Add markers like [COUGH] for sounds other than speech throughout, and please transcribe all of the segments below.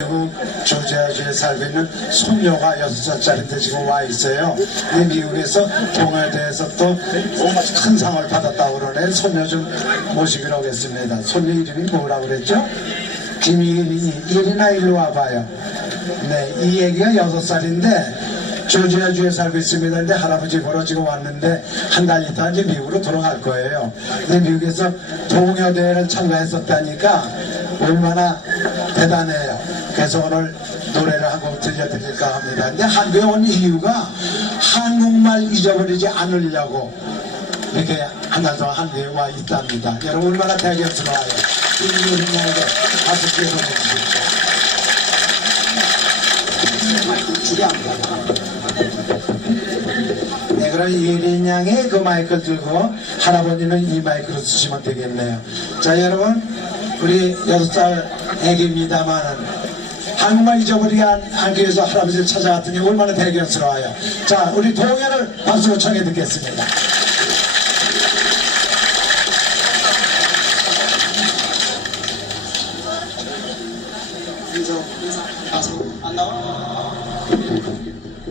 미국 조지아주에 살고 있는 손녀가 여섯 살짜리인데 지금 와 있어요. 근데 미국에서 동아대에서 또 큰 상을 받았다고 그러네. 손녀 좀 모시기로 하겠습니다. 손녀 이름이 뭐라고 그랬죠? 김예린이. 예린아 일로 와봐요. 네, 이 애기가 여섯 살인데 조지아주에 살고 있습니다. 근데 할아버지 보러 지금 왔는데 한 달 있다 이제 미국으로 돌아갈 거예요. 근데 미국에서 동요대회를 참가했었다니까 얼마나 대단해요. 그래서 오늘 노래를 한곡 들려드릴까 합니다. 근데 한국에 온 이유가 한국말 잊어버리지 않으려고 이렇게 한달 동안 한국에 와 있답니다. 여러분 얼마나 대견스러워요. 이 노래에게 박수 주여 보내주십시오. 줄이 안 가요. 네, 그럼 예린 양의 그 마이크를 들고 할아버지는 이 마이크를 쓰시면 되겠네요. 자, 여러분, 우리 여섯 살 애기입니다만은 한국말 잊어버리게 안- 하기 위해서 할아버지를 찾아갔더니 얼마나 대견스러워요. 자, 우리 동요를 박수로 청해 듣겠습니다. 인사, 인사, 안 나와?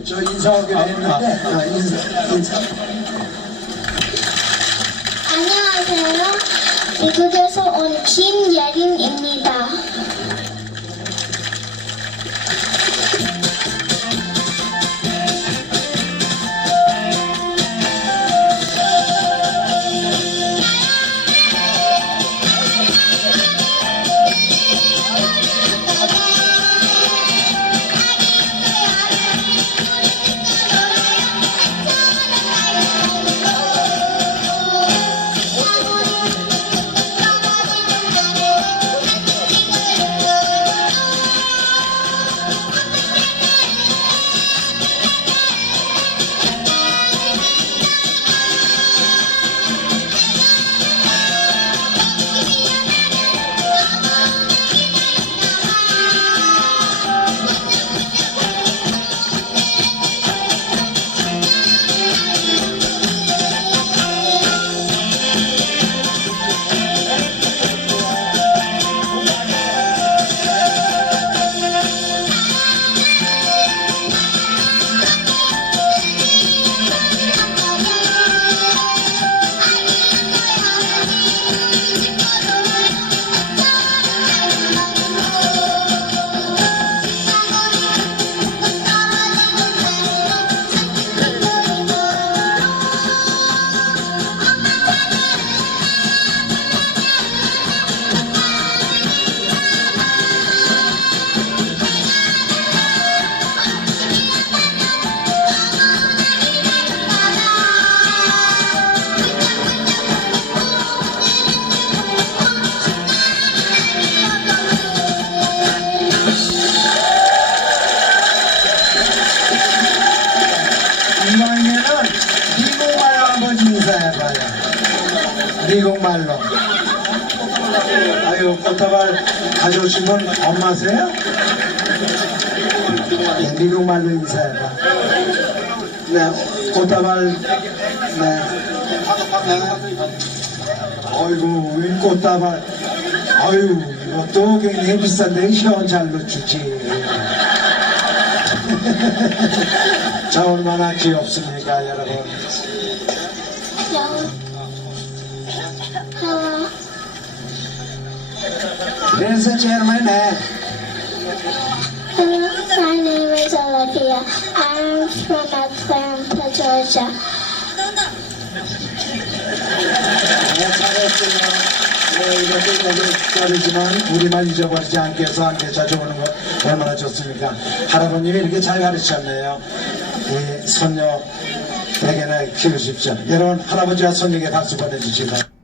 저 인사하기로 했는데, 아, 인사, 인사. 안녕하세요. 미국에서 온 김예린입니다. 미국말로. 아유, 꽃다발 가져오신 분 엄마세요? 네, 미국말로 인사해봐. 네, 꽃다발, 네. 아이고, 왜 꽃다발. 아유, 이것도 굉장히 비싼데 현찰로 주지. [LAUGHS] 자, 얼마나 귀엽습니까, 여러분. 그래서 제일만에 Hello. My name is Olivia. I'm from Atlanta, Georgia. 네. 네, 여기까지지만 우리만 잊어버리지 않게 해서 함께 자주 오는 거 얼마나 좋습니까? 할아버님이 이렇게 잘 가르쳤네요. 이 손녀 대개나 키우십시오. 여러분, 할아버지와 손녀에게 박수 보내주시고.